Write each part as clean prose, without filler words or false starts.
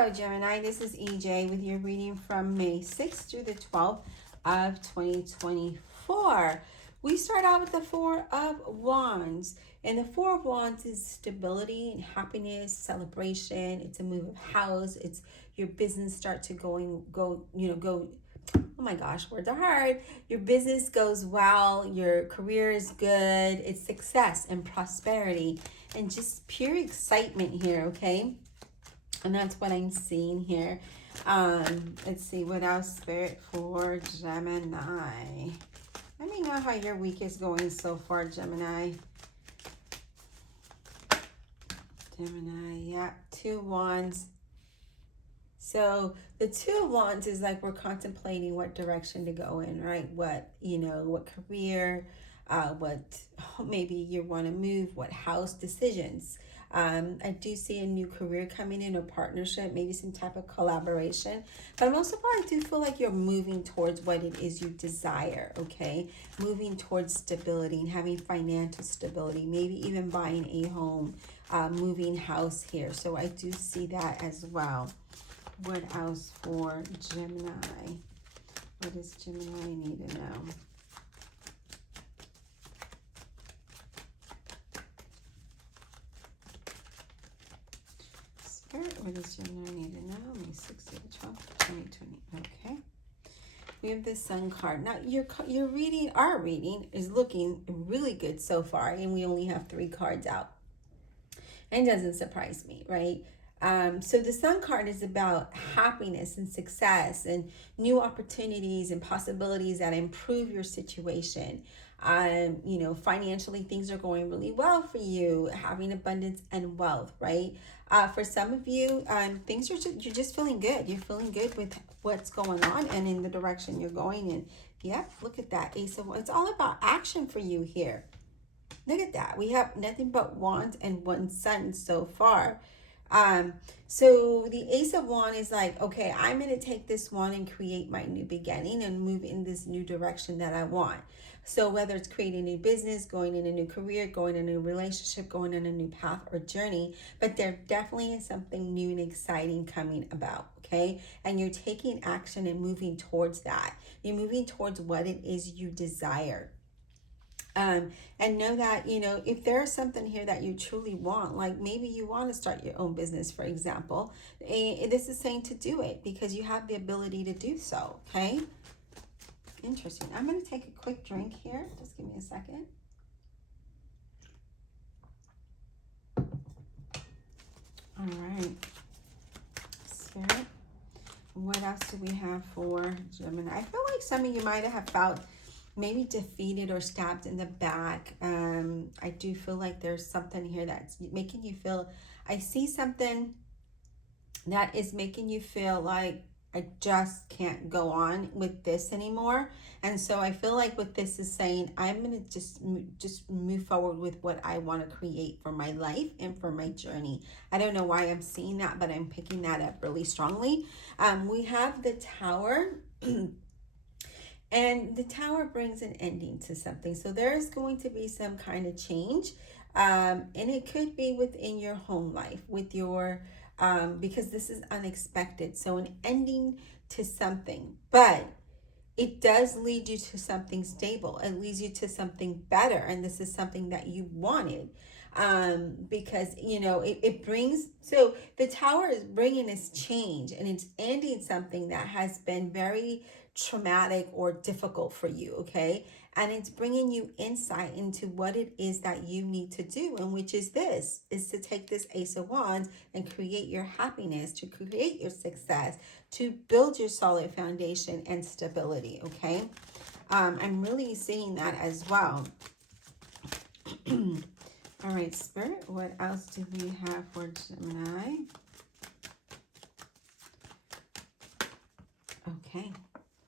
Hello, Gemini. This is EJ with your reading from May 6th through the 12th of 2024. We start out with the Four of Wands. And the Four of Wands is stability and happiness, celebration. It's a move of house. It's your business start to go. Oh my gosh, words are hard. Your business goes well. Your career is good. It's success and prosperity and just pure excitement here, okay? And that's what I'm seeing here. Let's see what else, Spirit, for Gemini. Let me know how your week is going so far, Gemini. Gemini, yeah, Two of Wands. So the Two of Wands is like we're contemplating what direction to go in, right? What career, what maybe you want to move, what house decisions. I do see a new career coming in, or partnership, maybe some type of collaboration. But most of all, I do feel like you're moving towards what it is you desire, okay? Moving towards stability and having financial stability, maybe even buying a home, moving house here. So I do see that as well. What else for Gemini? What does Gemini need to know? What does Gemini need to know? May 6th, 12th, 2020. Okay. We have the Sun card. Now, our reading is looking really good so far, and we only have 3 cards out. And it doesn't surprise me, right? So the Sun card is about happiness and success and new opportunities and possibilities that improve your situation. Financially, things are going really well for you, having abundance and wealth, right? For some of you, things are you're just feeling good. You're feeling good with what's going on and in the direction you're going in. Yep, look at that. Ace of Wands. It's all about action for you here. Look at that. We have nothing but Wands and 1 Sun so far. So the Ace of Wands is like, okay, I'm going to take this one and create my new beginning and move in this new direction that I want. So whether it's creating a new business, going in a new career, going in a new relationship, going on a new path or journey, but there definitely is something new and exciting coming about, okay? And you're taking action and moving towards that. You're moving towards what it is you desire. And know that, if there's something here that you truly want, like maybe you want to start your own business, for example, this is saying to do it because you have the ability to do so, okay? Interesting. I'm going to take a quick drink here. Just give me a second. All right. Spirit, what else do we have for Gemini? I feel like some of you might have felt maybe defeated or stabbed in the back. I do feel like there's something here that's making you feel, I see something that is making you feel like I just can't go on with this anymore. And so I feel like what this is saying, I'm going to just move forward with what I want to create for my life and for my journey. I don't know why I'm seeing that, but I'm picking that up really strongly. We have the Tower. And the Tower brings an ending to something. So there's going to be some kind of change. And it could be within your home life, with your, because this is unexpected. So an ending to something. But it does lead you to something stable. It leads you to something better. And this is something that you wanted. Because, it brings, so the Tower is bringing this change, and it's ending something that has been very traumatic or difficult for you, okay? And it's bringing you insight into what it is that you need to do, and which is to take this Ace of Wands and create your happiness, to create your success, to build your solid foundation and stability, okay? I'm really seeing that as well. All right, Spirit, what else do we have for Gemini? Okay,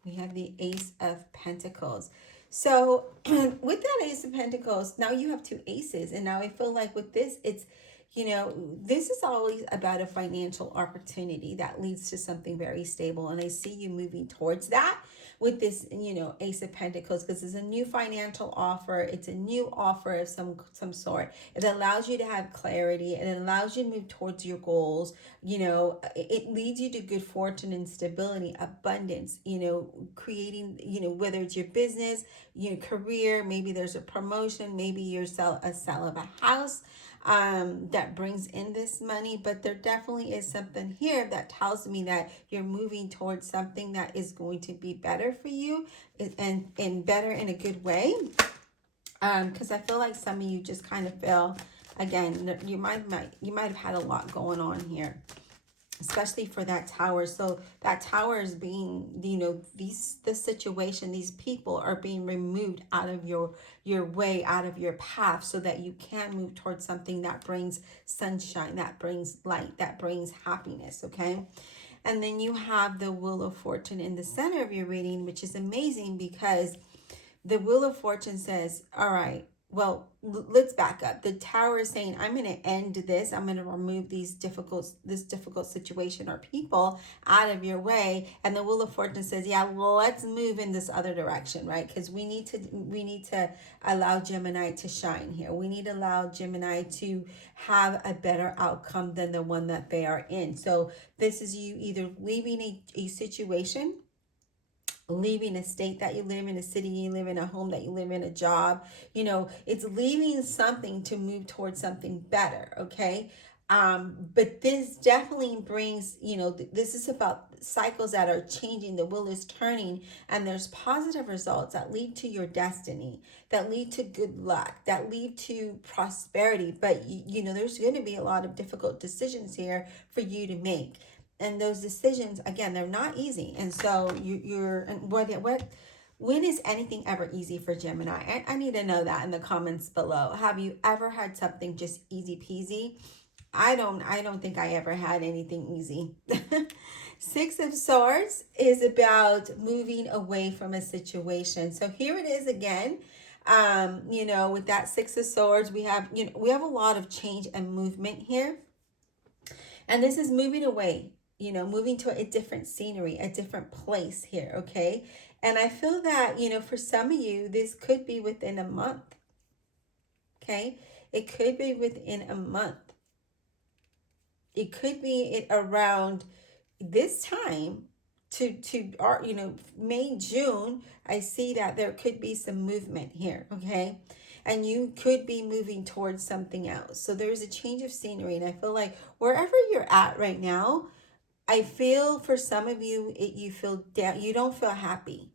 we have the Ace of Pentacles. So with that Ace of Pentacles, now you have 2 aces. And now I feel like with this, it's, You know, this is always about a financial opportunity that leads to something very stable. And I see you moving towards that with this, you know, Ace of Pentacles, because it's a new financial offer. It's a new offer of some sort. It allows you to have clarity. It allows you to move towards your goals. You know, it leads you to good fortune and stability, abundance, you know, creating, you know, whether it's your business, your career, maybe there's a promotion, maybe you're a sell of a house that brings in this money. But there definitely is something here that tells me that you're moving towards something that is going to be better for you, and better in a good way. Because I feel like some of you just kind of feel, again, you might have had a lot going on here, especially for that tower. So that tower is being, you know, this situation, these people are being removed out of your way, out of your path, so that you can move towards something that brings sunshine, that brings light, that brings happiness. Okay. And then you have the Wheel of Fortune in the center of your reading, which is amazing, because the Wheel of Fortune says, all right, well, let's back up. The Tower is saying, I'm going to end this. I'm going to remove this difficult situation or people out of your way. And the Wheel of Fortune says, yeah, well, let's move in this other direction, right? Because we need to allow Gemini to shine here. We need to allow Gemini to have a better outcome than the one that they are in. So this is you either leaving a situation, leaving a state that you live in, a city you live in, a home that you live in, a job. You know, it's leaving something to move towards something better. Okay. But this definitely brings, you know, this is about cycles that are changing. The wheel is turning, and there's positive results that lead to your destiny, that lead to good luck, that lead to prosperity. But you know, there's going to be a lot of difficult decisions here for you to make. And those decisions, again, they're not easy. And so you're, and when is anything ever easy for Gemini? I need to know that in the comments below. Have you ever had something just easy peasy? I don't think I ever had anything easy. Six of Swords is about moving away from a situation. So here it is again. You know, with that Six of Swords, we have a lot of change and movement here. And this is moving away, you know, moving to a different scenery, a different place here, okay? And I feel that, you know, for some of you, this could be within a month, okay? It could be within a month. It could be around this time to you know, May, June. I see that there could be some movement here, okay? And you could be moving towards something else. So there's a change of scenery, and I feel like wherever you're at right now, I feel for some of you, you feel down. You don't feel happy.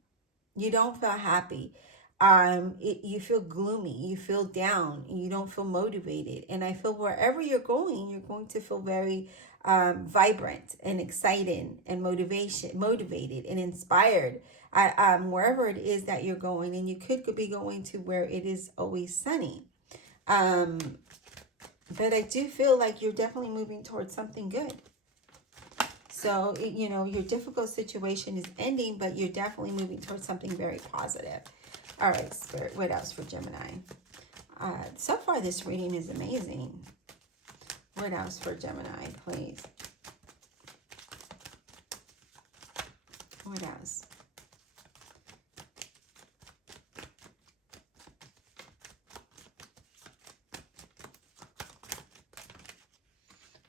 You don't feel happy. You feel gloomy. You feel down. You don't feel motivated. And I feel wherever you're going to feel very vibrant and excited and motivated and inspired. Wherever it is that you're going, and you could be going to where it is always sunny. But I do feel like you're definitely moving towards something good. So, you know, your difficult situation is ending, but you're definitely moving towards something very positive. All right, Spirit, what else for Gemini? So far, this reading is amazing. What else for Gemini, please? What else?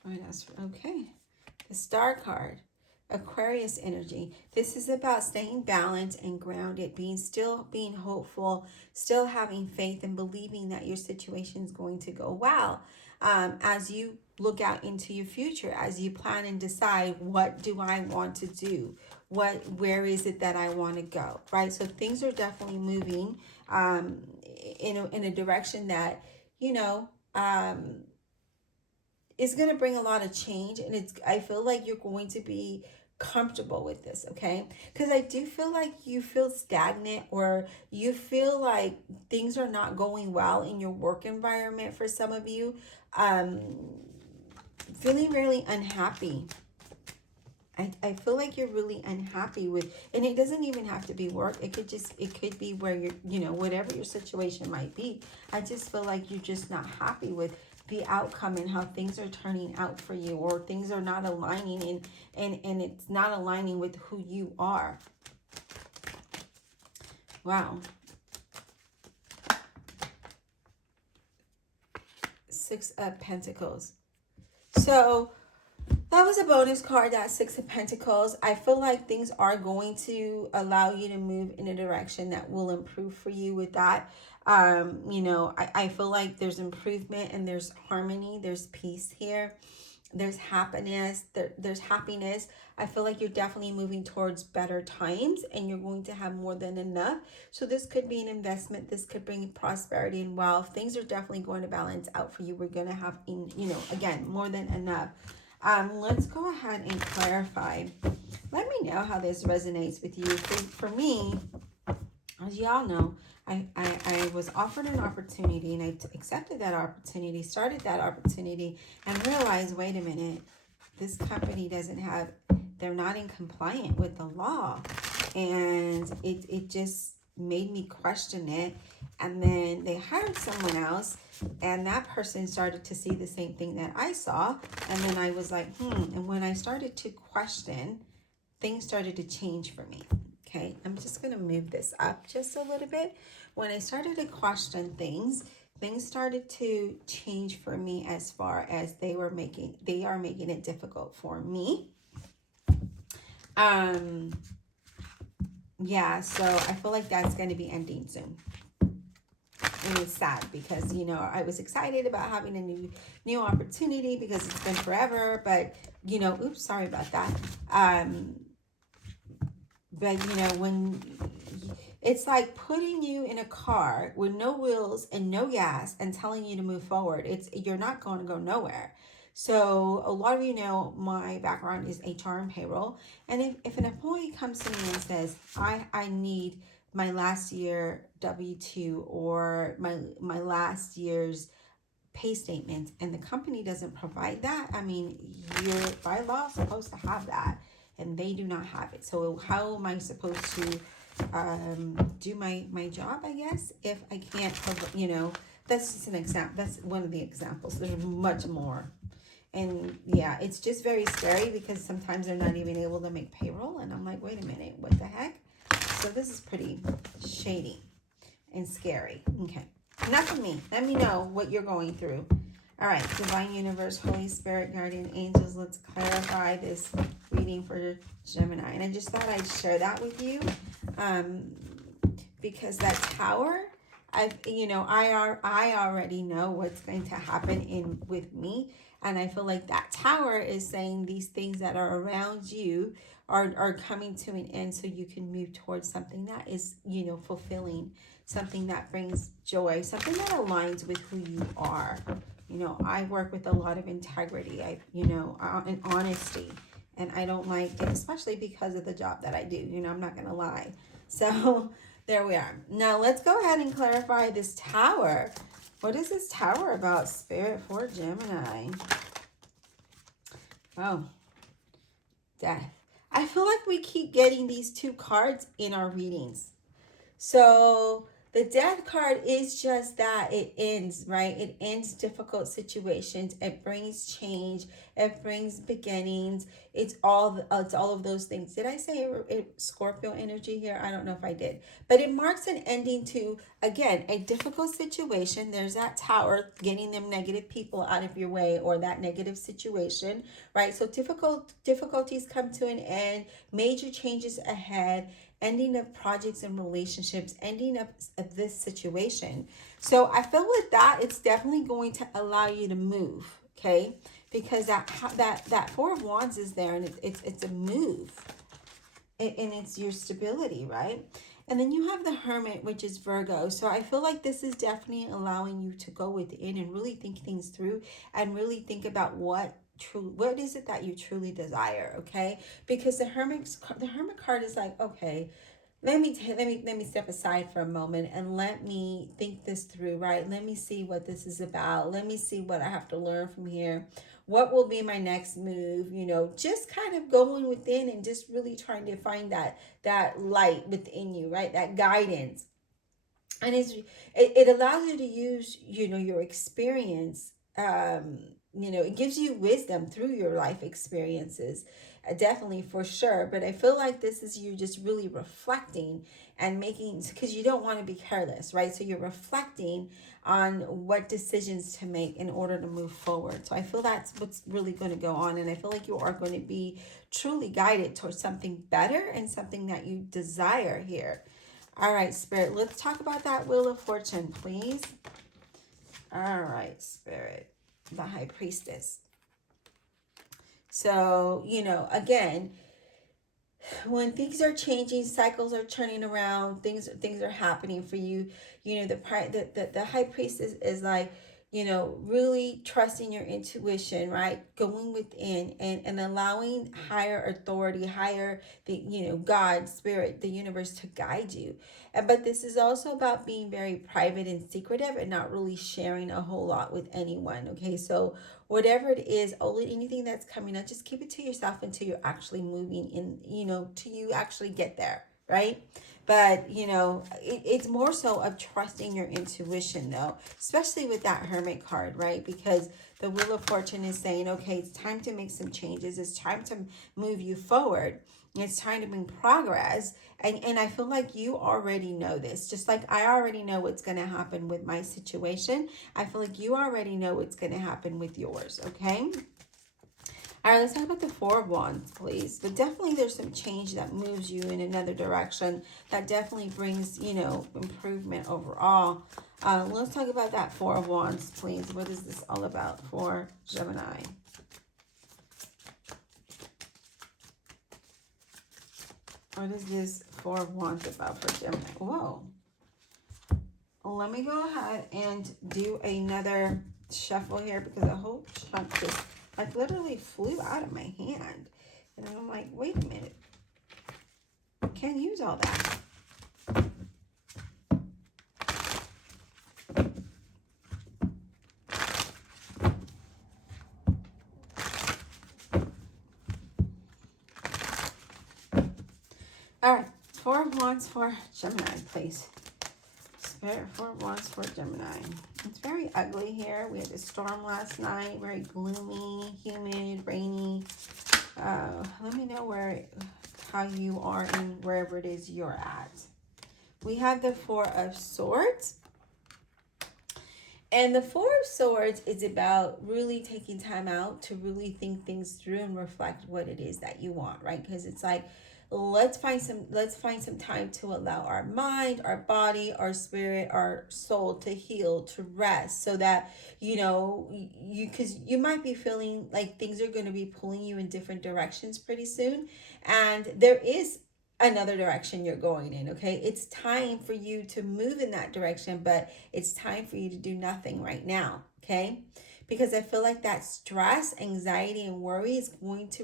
What else? Okay. The Star card, Aquarius energy. This is about staying balanced and grounded, still being hopeful, still having faith and believing that your situation is going to go well. As you look out into your future, as you plan and decide, what do I want to do? Where is it that I want to go, right? So things are definitely moving in a direction that, you know, it's going to bring a lot of change, and I feel like you're going to be comfortable with this, okay? Because I do feel like you feel stagnant, or you feel like things are not going well in your work environment for some of you. Feeling really unhappy. I feel like you're really unhappy with, and it doesn't even have to be work. It could be where you're, you know, whatever your situation might be. I just feel like you're just not happy with the outcome and how things are turning out for you, or things are not aligning, and it's not aligning with who you are. Wow. 6 of Pentacles. So that was a bonus card, that 6 of Pentacles. I feel like things are going to allow you to move in a direction that will improve for you with that. You know, I feel like there's improvement and there's harmony. There's peace here. There's happiness. There's happiness. I feel like you're definitely moving towards better times, and you're going to have more than enough. So this could be an investment. This could bring prosperity and wealth. Things are definitely going to balance out for you. We're going to have, you know, again, more than enough. Let's go ahead and clarify. Let me know how this resonates with you. For me, as y'all know, I was offered an opportunity, and I accepted that opportunity, started that opportunity, and realized, wait a minute, this company doesn't have, they're not in compliant with the law. And it just made me question it. And then they hired someone else, and that person started to see the same thing that I saw. And then I was like, And when I started to question, things started to change for me. Okay, I'm just going to move this up just a little bit. When I started to question things started to change for me, as far as they are making it difficult for me. Yeah, so I feel like that's going to be ending soon. And it's sad because, you know, I was excited about having a new opportunity because it's been forever, but, you know, oops, sorry about that. But, you know, when it's like putting you in a car with no wheels and no gas and telling you to move forward, you're not going to go nowhere. So a lot of you know my background is HR and payroll. And if an employee comes to me and says, I need my last year W-2 or my last year's pay statement, and the company doesn't provide that, I mean, you're by law supposed to have that, and they do not have it. So how am I supposed to do my job, I guess, if I can't, you know? That's just an example. That's one of the examples. There's much more. And yeah, it's just very scary because sometimes they're not even able to make payroll. And I'm like, wait a minute, what the heck? So this is pretty shady and scary. Okay, enough for me. Let me know what you're going through. All right, Divine Universe, Holy Spirit, Guardian Angels, let's clarify this reading for Gemini. And I just thought I'd share that with you because that Tower, I already know what's going to happen with me. And I feel like that Tower is saying these things that are around you are coming to an end, so you can move towards something that is, you know, fulfilling, something that brings joy, something that aligns with who you are. You know, I work with a lot of integrity, and honesty, and I don't like it, especially because of the job that I do. You know, I'm not going to lie. So there we are. Now let's go ahead and clarify this Tower. What is this Tower about, Spirit, for Gemini? Oh, Death. I feel like we keep getting these two cards in our readings. So the Death card is just that. It ends, right? It ends difficult situations. It brings change. It brings beginnings. It's all of those things. Did I say Scorpio energy here? I don't know if I did. But it marks an ending to, again, a difficult situation. There's that Tower, getting them negative people out of your way, or that negative situation, right? So difficulties come to an end. Major changes ahead. Ending of projects and relationships, ending of this situation. So I feel with that, it's definitely going to allow you to move, okay? Because that Four of Wands is there, and it's a move, and it's your stability, right? And then you have the Hermit, which is Virgo. So I feel like this is definitely allowing you to go within and really think things through, and really think about what is it that you truly desire, okay? Because the Hermit card is like, okay, let me step aside for a moment and let me think this through, right? Let me see what this is about. Let me see what I have to learn from here. What will be my next move? You know, just kind of going within and just really trying to find that light within you, right? That guidance. And it allows you to use, you know, your experience you know, it gives you wisdom through your life experiences, definitely for sure. But I feel like this is you just really reflecting and making, because you don't want to be careless, right? So you're reflecting on what decisions to make in order to move forward. So I feel that's what's really going to go on. And I feel like you are going to be truly guided towards something better and something that you desire here. All right, Spirit, let's talk about that Wheel of Fortune, please. All right, Spirit, the High Priestess. So, you know, again, when things are changing, cycles are turning around, things are happening for you. You know, the High Priestess is like, you know, really trusting your intuition, right? Going within and allowing higher authority, higher, the, you know, God, Spirit, the universe to guide you. But this is also about being very private and secretive and not really sharing a whole lot with anyone. Okay, so whatever it is, anything that's coming up, just keep it to yourself until you're actually moving in, you know, till you actually get there, right? But, you know, it's more so of trusting your intuition, though, especially with that Hermit card, right? Because the Wheel of Fortune is saying, okay, it's time to make some changes. It's time to move you forward. It's time to bring progress. And I feel like you already know this. Just like I already know what's going to happen with my situation, I feel like you already know what's going to happen with yours, okay? All right, let's talk about the Four of Wands, please. But definitely there's some change that moves you in another direction. That definitely brings, you know, improvement overall. Let's talk about that Four of Wands, please. What is this all about for Gemini? What is this Four of Wands about for Gemini? Whoa. Let me go ahead and do another shuffle here because the whole chunk just like literally flew out of my hand. And then I'm like, wait a minute. I can't use all that. All right, Four of Wands for Gemini, please. Spirit, Four of Wands for Gemini. It's very ugly here. We had a storm last night, very gloomy, humid, rainy. Let me know how you are and wherever it is you're at. We have the Four of Swords. And the Four of Swords is about really taking time out to really think things through and reflect what it is that you want, right? Because it's like, let's find some time to allow our mind, our body, our spirit, our soul to heal, to rest, so that, you know, because you might be feeling like things are going to be pulling you in different directions pretty soon, and there is another direction you're going in. Okay, it's time for you to move in that direction, but it's time for you to do nothing right now. Okay, because I feel like that stress, anxiety, and worry is going to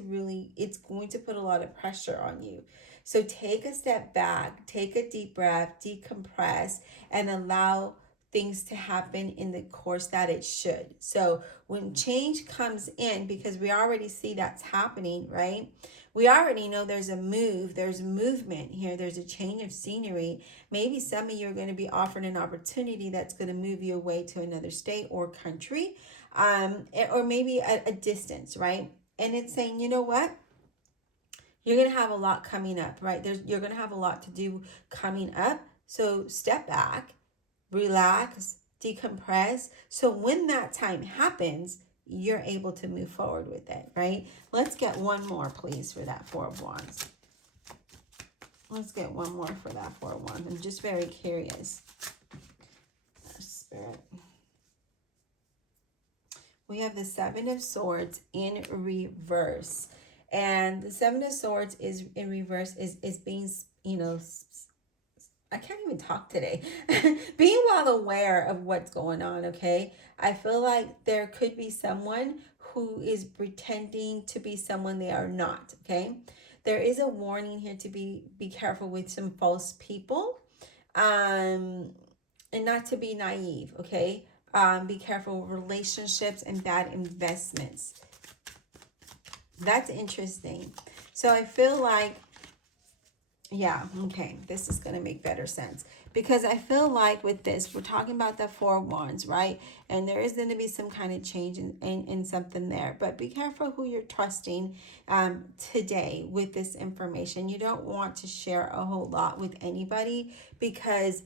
put a lot of pressure on you. So take a step back, take a deep breath, decompress, and allow things to happen in the course that it should. So when change comes in, because we already see that's happening, right? We already know there's a move, there's movement here, there's a change of scenery. Maybe some of you are going to be offered an opportunity that's going to move you away to another state or country, or maybe a distance, right? And it's saying, you know what? You're going to have a lot coming up, right? You're going to have a lot to do coming up. So step back, relax, decompress. So when that time happens, you're able to move forward with it, right? Let's get one more, please, for that Four of Wands. Let's get one more for that Four of Wands. I'm just very curious. Spirit. We have the Seven of Swords in reverse. And the Seven of Swords is in reverse is being, you know, I can't even talk today. Being well aware of what's going on, okay? I feel like there could be someone who is pretending to be someone they are not, okay? There is a warning here to be careful with some false people, and not to be naive, okay? Be careful with relationships and bad investments. That's interesting. So I feel like, Yeah, okay. This is going to make better sense. Because I feel like with this, we're talking about the four wands, right? And there is going to be some kind of change in something there. But be careful who you're trusting today with this information. You don't want to share a whole lot with anybody because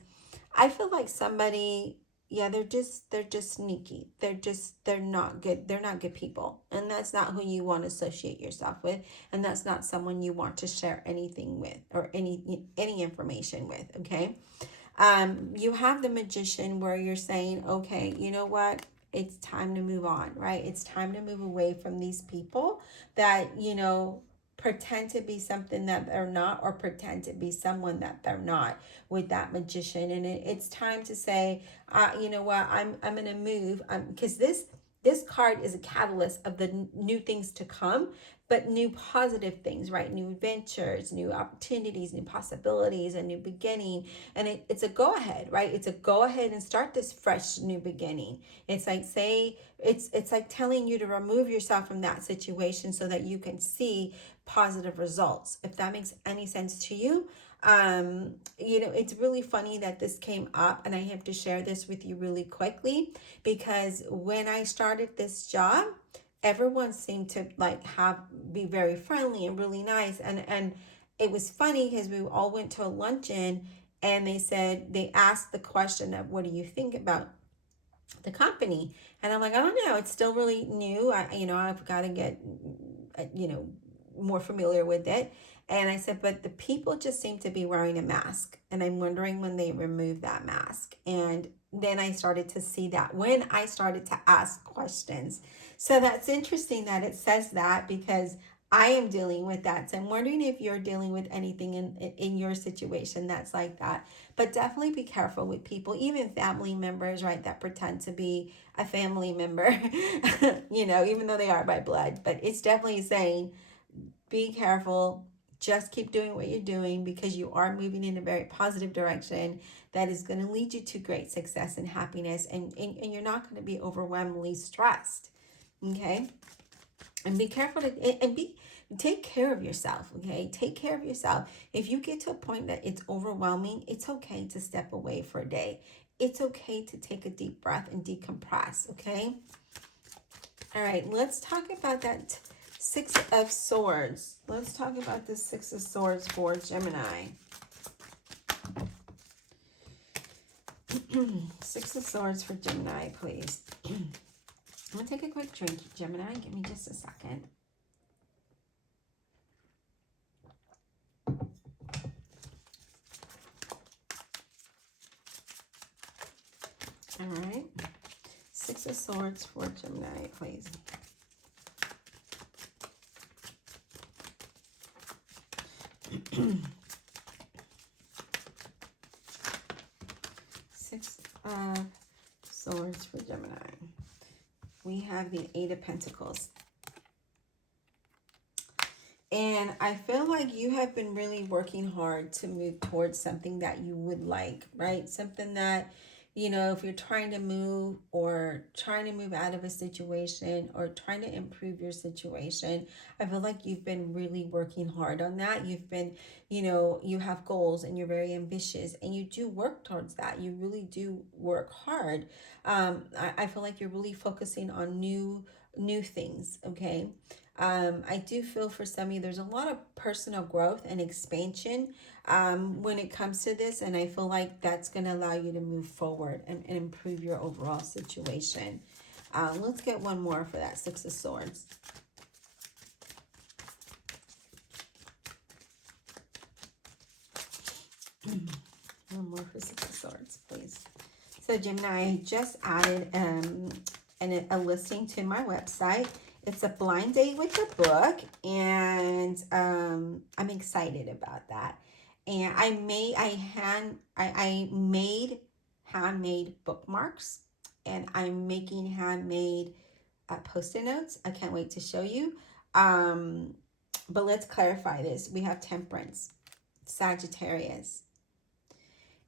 I feel like somebody, yeah, they're just sneaky. They're not good. They're not good people. And that's not who you want to associate yourself with. And that's not someone you want to share anything with or any information with, okay? You have the magician where you're saying, okay, you know what? It's time to move on, right? It's time to move away from these people that, pretend to be something that they're not or pretend to be someone that they're not with that magician. And it's time to say, you know what? I'm going to move because this card is a catalyst of the new things to come, but new positive things, right? New adventures, new opportunities, new possibilities, a new beginning. And it's a go ahead, right? It's a go ahead and start this fresh new beginning. It's like it's like telling you to remove yourself from that situation so that you can see positive results. If that makes any sense to you. It's really funny that this came up, and I have to share this with you really quickly because when I started this job, everyone seemed to be very friendly and really nice, and it was funny because we all went to a luncheon and they asked the question of what do you think about the company, and I'm like, I don't know, it's still really new. I've got to get more familiar with it. And I said, but the people just seem to be wearing a mask. And I'm wondering when they remove that mask. And then I started to see that when I started to ask questions. So that's interesting that it says that because I am dealing with that. So I'm wondering if you're dealing with anything in your situation that's like that. But definitely be careful with people, even family members, right, that pretend to be a family member, even though they are by blood. But it's definitely saying, be careful. Just keep doing what you're doing because you are moving in a very positive direction that is going to lead you to great success and happiness. And you're not going to be overwhelmingly stressed. Okay? And be careful take care of yourself. Okay? Take care of yourself. If you get to a point that it's overwhelming, it's okay to step away for a day. It's okay to take a deep breath and decompress. Okay? All right. Let's talk about that Six of Swords. Let's talk about the Six of Swords for Gemini. Six of Swords for Gemini, please. I'm going to take a quick drink, Gemini. Give me just a second. All right. Six of Swords for Gemini, please. Six of Swords for Gemini. We have the Eight of Pentacles. And I feel like you have been really working hard to move towards something that you would like, right? Something that, if you're trying to move or trying to move out of a situation or trying to improve your situation, I feel like you've been really working hard on that. You've been, you have goals and you're very ambitious and you do work towards that. You really do work hard. I feel like you're really focusing on new things, okay? I do feel for some of you, there's a lot of personal growth and expansion when it comes to this. And I feel like that's going to allow you to move forward and improve your overall situation. Let's get one more for that Six of Swords. One more for Six of Swords, please. So Gemini, I just added a listing to my website. It's a blind date with the book, and I'm excited about that. And I made handmade bookmarks, and I'm making handmade post-it notes. I can't wait to show you. But let's clarify this. We have Temperance, Sagittarius.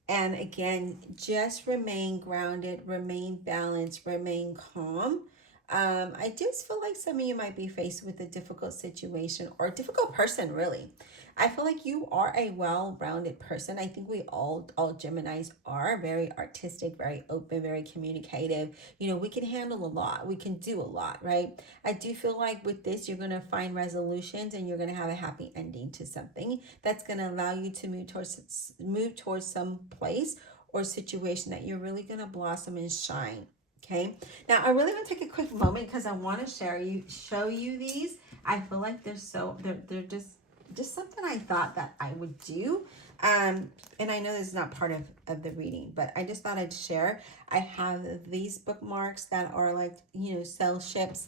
And again, just remain grounded, remain balanced, remain calm. I just feel like some of you might be faced with a difficult situation or a difficult person, really. I feel like you are a well-rounded person. I think we all Geminis are very artistic, very open, very communicative. You know, we can handle a lot. We can do a lot, right? I do feel like with this, you're going to find resolutions and you're going to have a happy ending to something that's going to allow you to move towards some place or situation that you're really going to blossom and shine. Okay. Now I really want to take a quick moment because I want to show you these. I feel like they're just something I thought that I would do. And I know this is not part of the reading, but I just thought I'd share. I have these bookmarks that are like, you know, sail ships.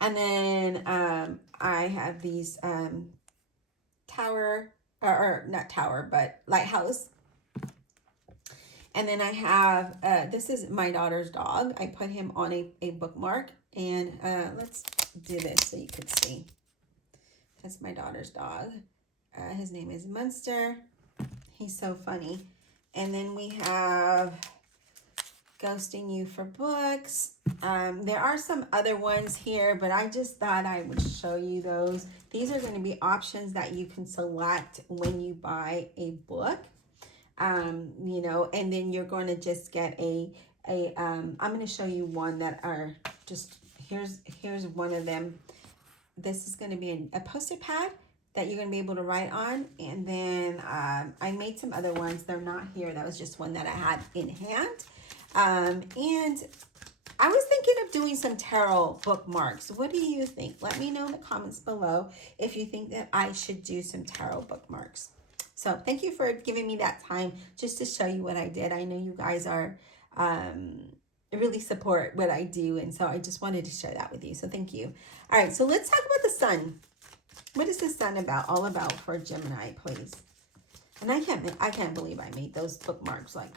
And then I have these tower, or not tower, but lighthouse. And then I have, this is my daughter's dog. I put him on a bookmark. And let's do this so you can see. That's my daughter's dog. His name is Munster. He's so funny. And then we have Ghosting You for Books. There are some other ones here, but I just thought I would show you those. These are going to be options that you can select when you buy a book. You know, and then you're going to just get I'm going to show you one that are just, here's one of them. This is going to be a post-it pad that you're going to be able to write on. And then I made some other ones. They're not here. That was just one that I had in hand. And I was thinking of doing some tarot bookmarks. What do you think? Let me know in the comments below if you think that I should do some tarot bookmarks. So thank you for giving me that time just to show you what I did. I know you guys are really support what I do. And so I just wanted to share that with you. So thank you. All right. So let's talk about the sun. What is the sun all about for Gemini, please? And I can't believe I made those bookmarks. Like,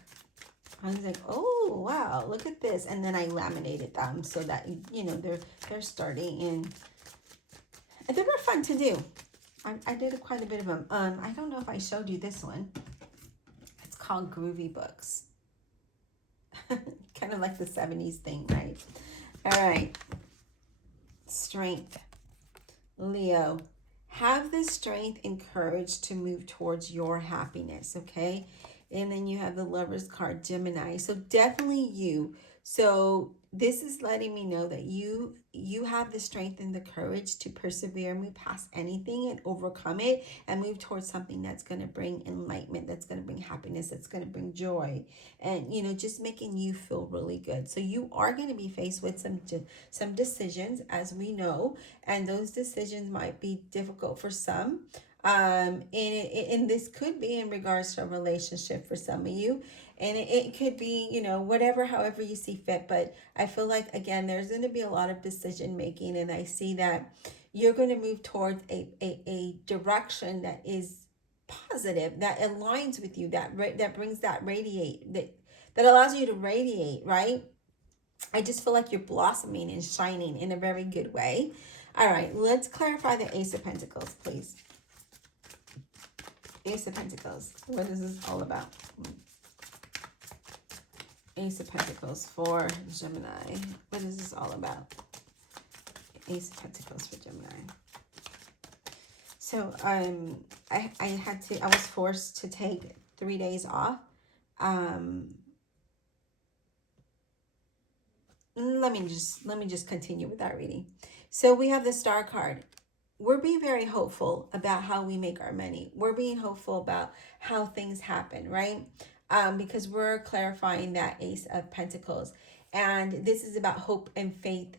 I was like, oh, wow, look at this. And then I laminated them so that, you know, they're starting and they were fun to do. I did quite a bit of them. I don't know if I showed you this one. It's called Groovy Books. Kind of like the 70s thing, right? All right. Strength. Leo. Have the strength and courage to move towards your happiness, okay? And then you have the Lover's card, Gemini. So definitely you. So this is letting me know that you have the strength and the courage to persevere, move past anything and overcome it and move towards something that's going to bring enlightenment, that's going to bring happiness, that's going to bring joy, and, you know, just making you feel really good. So you are going to be faced with some decisions, as we know, and those decisions might be difficult for some. And this could be in regards to a relationship for some of you. And it could be, you know, however you see fit. But I feel like, again, there's going to be a lot of decision making. And I see that you're going to move towards a direction that is positive, that aligns with you, that brings that allows you to radiate, right? I just feel like you're blossoming and shining in a very good way. All right, let's clarify the Ace of Pentacles, please. Ace of Pentacles. What is this all about? Ace of Pentacles for Gemini. What is this all about? Ace of Pentacles for Gemini. So I was forced to take 3 days off. Let me just continue with that reading. So we have the Star card. We're being very hopeful about how we make our money. We're being hopeful about how things happen, right? Because we're clarifying that Ace of Pentacles. And this is about hope and faith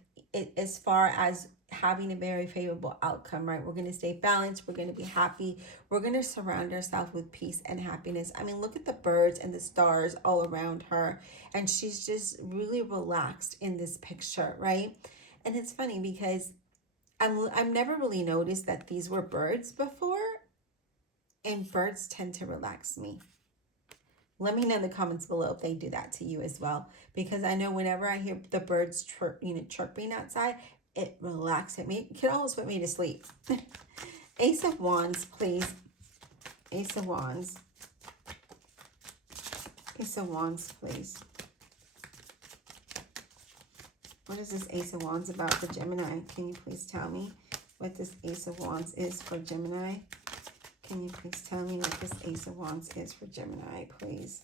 as far as having a very favorable outcome, right? We're going to stay balanced. We're going to be happy. We're going to surround ourselves with peace and happiness. I mean, look at the birds and the stars all around her. And she's just really relaxed in this picture, right? And it's funny because I've never really noticed that these were birds before, and birds tend to relax me. Let me know in the comments below if they do that to you as well, because I know whenever I hear the birds chirping outside, it relaxes me. It can almost put me to sleep. Ace of Wands, please. Ace of Wands. Ace of Wands, please. What is this Ace of Wands about for Gemini? Can you please tell me what this Ace of Wands is for Gemini? Can you please tell me what this Ace of Wands is for Gemini, please?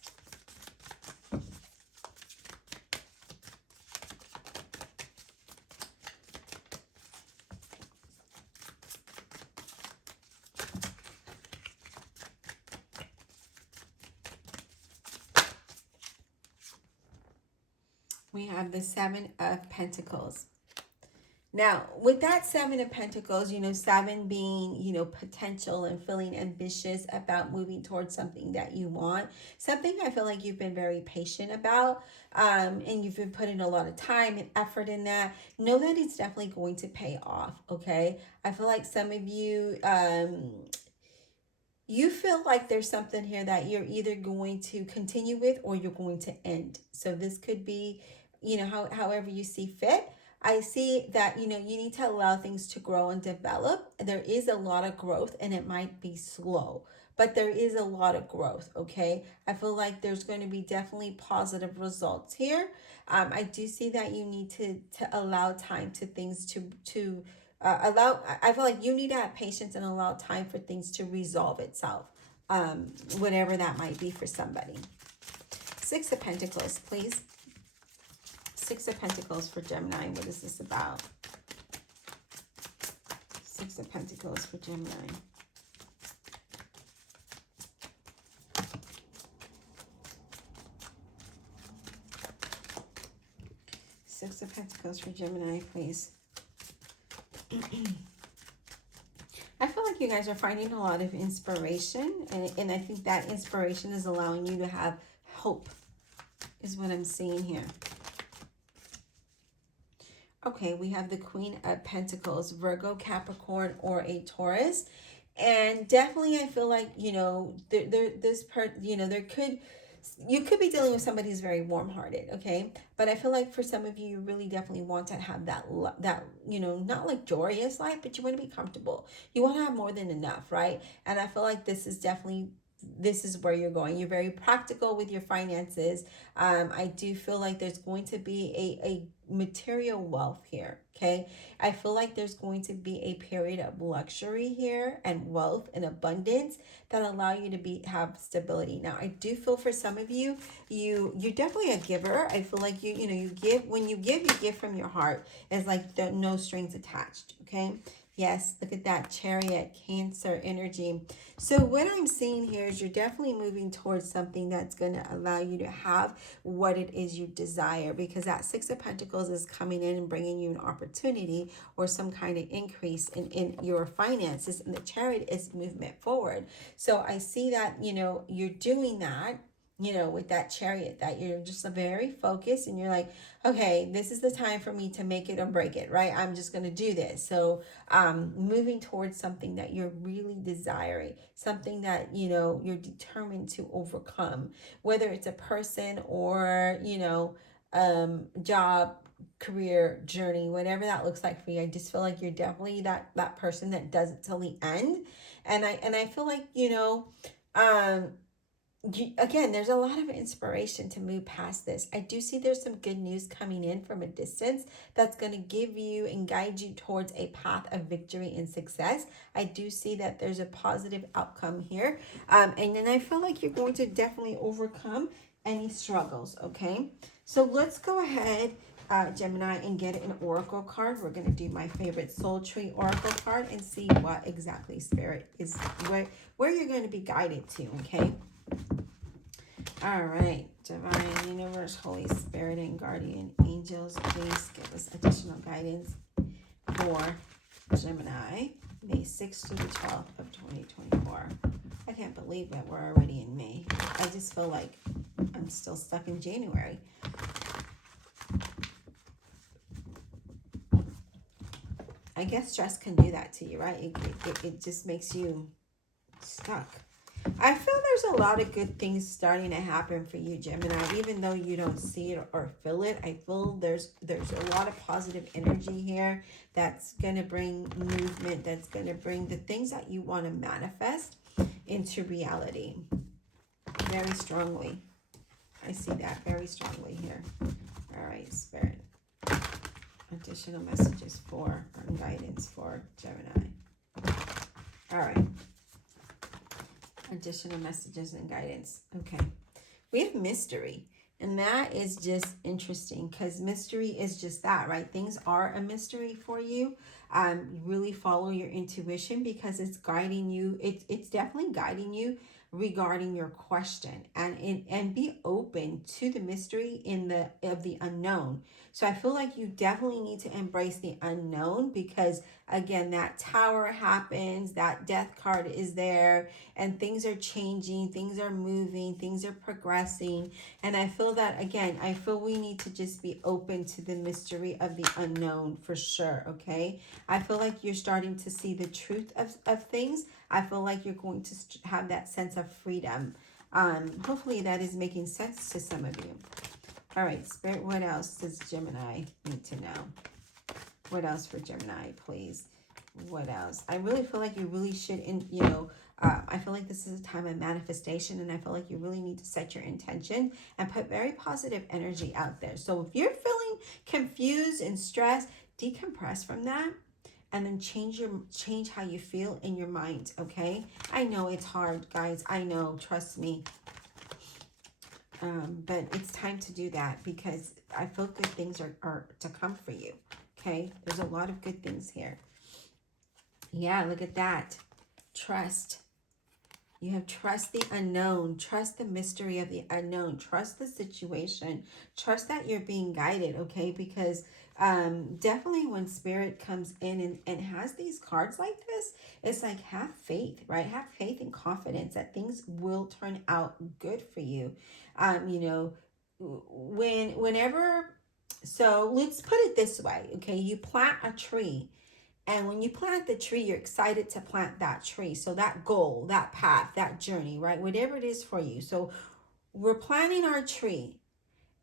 We have the Seven of Pentacles. Now, with that Seven of Pentacles, you know, seven being, you know, potential and feeling ambitious about moving towards something that you want. Something I feel like you've been very patient about, and you've been putting a lot of time and effort in that. Know that it's definitely going to pay off, okay? I feel like some of you, you feel like there's something here that you're either going to continue with or you're going to end. So this could be, you know, however you see fit. I see that, you know, you need to allow things to grow and develop. There is a lot of growth and it might be slow, but there is a lot of growth, okay? I feel like there's going to be definitely positive results here. I do see that you need to allow time to things to I feel like you need to have patience and allow time for things to resolve itself, whatever that might be for somebody. Six of Pentacles, please. Six of Pentacles for Gemini. What is this about? Six of Pentacles for Gemini. Six of Pentacles for Gemini, please. I feel like you guys are finding a lot of inspiration, and I think that inspiration is allowing you to have hope, is what I'm seeing here. Okay, we have the Queen of Pentacles, Virgo, Capricorn, or a Taurus. And definitely I feel like, you know, you could be dealing with somebody who's very warm-hearted, okay? But I feel like for some of you, you really definitely want to have that, you know, not like joyous life, but you want to be comfortable. You want to have more than enough, right? And I feel like this is where you're going. You're very practical with your finances. I do feel like there's going to be a material wealth here, okay? I feel like there's going to be a period of luxury here and wealth and abundance that allow you to have stability. Now, I do feel for some of you, you're definitely a giver. I feel like you give. When you give from your heart. It's like no strings attached, okay? Yes, look at that Chariot, Cancer energy. So what I'm seeing here is you're definitely moving towards something that's going to allow you to have what it is you desire, because that Six of Pentacles is coming in and bringing you an opportunity or some kind of increase in your finances, and the Chariot is movement forward. So I see that, you know, you're doing that, you know, with that Chariot, that you're just very focused and you're like, okay, this is the time for me to make it or break it, right? I'm just going to do this. So moving towards something that you're really desiring, something that, you know, you're determined to overcome, whether it's a person or, you know, job, career, journey, whatever that looks like for you. I just feel like you're definitely that person that does it till the end. And I feel like, you know, again, there's a lot of inspiration to move past this. I do see there's some good news coming in from a distance that's going to give you and guide you towards a path of victory and success. I do see that there's a positive outcome here. And then I feel like you're going to definitely overcome any struggles, okay? So let's go ahead, Gemini, and get an oracle card. We're going to do my favorite soul tree oracle card and see what exactly Spirit is, where you're going to be guided to, okay? All right, Divine Universe, Holy Spirit, and Guardian Angels, please give us additional guidance for Gemini, May 6th to the 12th of 2024. I can't believe that we're already in May. I just feel like I'm still stuck in January. I guess stress can do that to you, right? It just makes you stuck. I feel there's a lot of good things starting to happen for you, Gemini, even though you don't see it or feel it. I feel there's a lot of positive energy here that's going to bring movement, that's going to bring the things that you want to manifest into reality very strongly. I see that very strongly here. All right, Spirit. Additional messages for or guidance for Gemini. All right. Additional messages and guidance. Okay. We have mystery. And that is just interesting because mystery is just that, right? Things are a mystery for you. Really follow your intuition because it's guiding you. It's definitely guiding you regarding your question, and be open to the mystery of the unknown. So I feel like you definitely need to embrace the unknown because again, that tower happens, that death card is there, and things are changing, things are moving, things are progressing. And I feel that again, I feel we need to just be open to the mystery of the unknown for sure. Okay. I feel like you're starting to see the truth of things. I feel like you're going to have that sense of freedom. Hopefully that is making sense to some of you. All right, Spirit, what else does Gemini need to know? What else for Gemini, please? What else? I really feel like you really should, I feel like this is a time of manifestation, and I feel like you really need to set your intention and put very positive energy out there. So if you're feeling confused and stressed, decompress from that. And then change how you feel in your mind, okay? I know it's hard, guys. I know, trust me. But it's time to do that because I feel good things are to come for you, okay? There's a lot of good things here. Yeah, look at that. Trust. You have trust the unknown. Trust the mystery of the unknown. Trust the situation. Trust that you're being guided, okay? Because definitely when Spirit comes in and has these cards like this, it's like have faith, right? Have faith and confidence that things will turn out good for you. Whenever, so let's put it this way, okay? You plant a tree. And when you plant the tree, you're excited to plant that tree. So that goal, that path, that journey, right? Whatever it is for you. So we're planting our tree.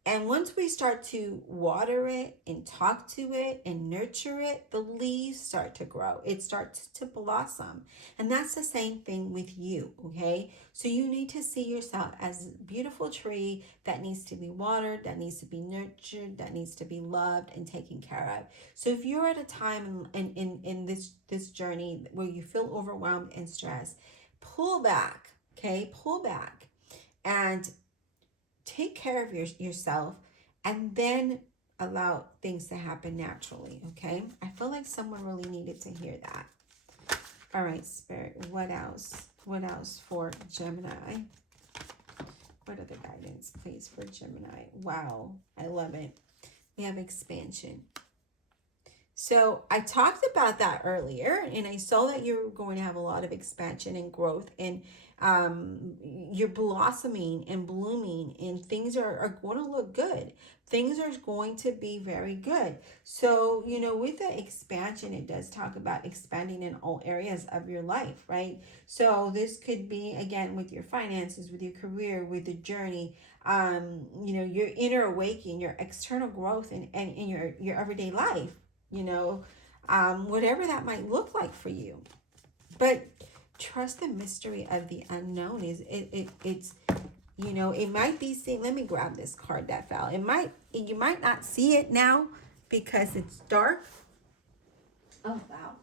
And once we start to water it and talk to it and nurture it, the leaves start to grow. It starts to blossom. And that's the same thing with you, okay? So you need to see yourself as a beautiful tree that needs to be watered, that needs to be nurtured, that needs to be loved and taken care of. So if you're at a time in this journey where you feel overwhelmed and stressed, pull back, okay? Pull back and take care of yourself, and then allow things to happen naturally, okay? I feel like someone really needed to hear that. All right, Spirit, what else? What else for Gemini? What other guidance, please, for Gemini? Wow, I love it. We have expansion. So I talked about that earlier, and I saw that you're going to have a lot of expansion and growth, and you're blossoming and blooming, and things are going to look good. Things are going to be very good. So, with the expansion, it does talk about expanding in all areas of your life, right? So this could be, again, with your finances, with your career, with the journey, your inner awakening, your external growth, and in your everyday life. Whatever that might look like for you. But trust the mystery of the unknown. It's it might be seen. Let me grab this card that fell. You might not see it now because it's dark. Oh wow.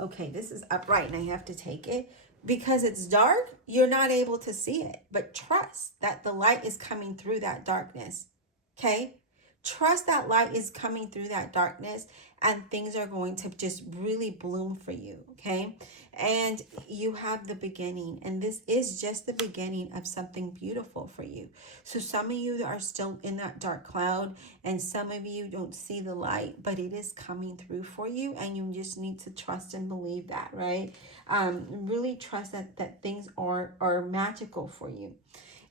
Okay, this is upright and I have to take it. Because it's dark, you're not able to see it. But trust that the light is coming through that darkness. Okay? Trust that light is coming through that darkness, and things are going to just really bloom for you, okay? And you have the beginning, and this is just the beginning of something beautiful for you. So some of you are still in that dark cloud, and some of you don't see the light, but it is coming through for you, and you just need to trust and believe that, right? Really trust that things are magical for you.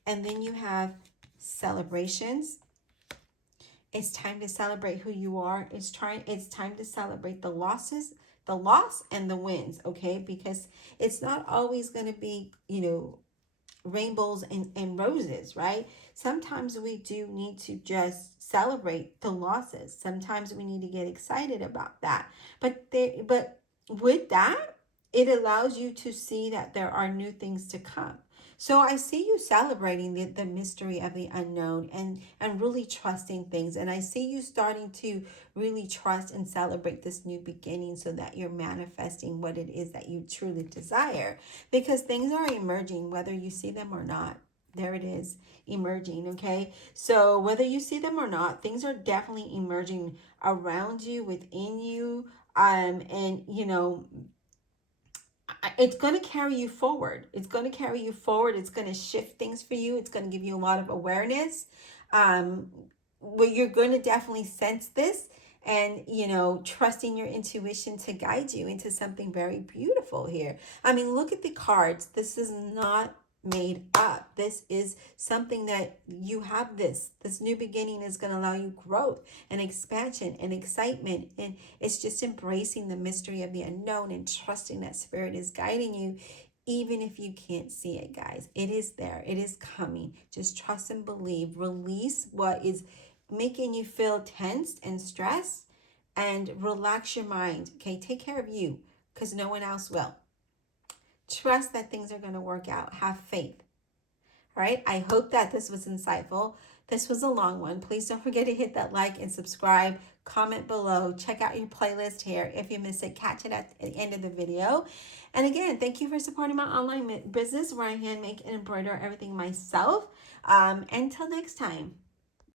And then you have celebrations. It's time to celebrate who you are. It's time to celebrate the loss and the wins, okay? Because it's not always going to be, rainbows and roses, right? Sometimes we do need to just celebrate the losses. Sometimes we need to get excited about that. But with that, it allows you to see that there are new things to come. So I see you celebrating the mystery of the unknown and really trusting things. And I see you starting to really trust and celebrate this new beginning so that you're manifesting what it is that you truly desire. Because things are emerging, whether you see them or not. There it is, emerging, okay? So whether you see them or not, things are definitely emerging around you, within you. And you know, it's going to carry you forward. It's going to carry you forward. It's going to shift things for you. It's going to give you a lot of awareness. Um, where you're going to definitely sense this, and you know, trusting your intuition to guide you into something very beautiful here. I mean, look at the cards. This is not made up. This is something that you have. This new beginning is going to allow you growth and expansion and excitement, and it's just embracing the mystery of the unknown and trusting that spirit is guiding you. Even if you can't see it, guys, it is there. It is coming. Just trust and believe. Release what is making you feel tensed and stressed, and relax your mind. Okay, take care of you, because no one else will. Trust that things are going to work out. Have faith. All right, I hope that this was insightful. This was a long one. Please don't forget to hit that like and subscribe. Comment below. Check out your playlist here. If you miss it, catch it at the end of the video. And again, thank you for supporting my online business where I hand make and embroider everything myself. Until next time.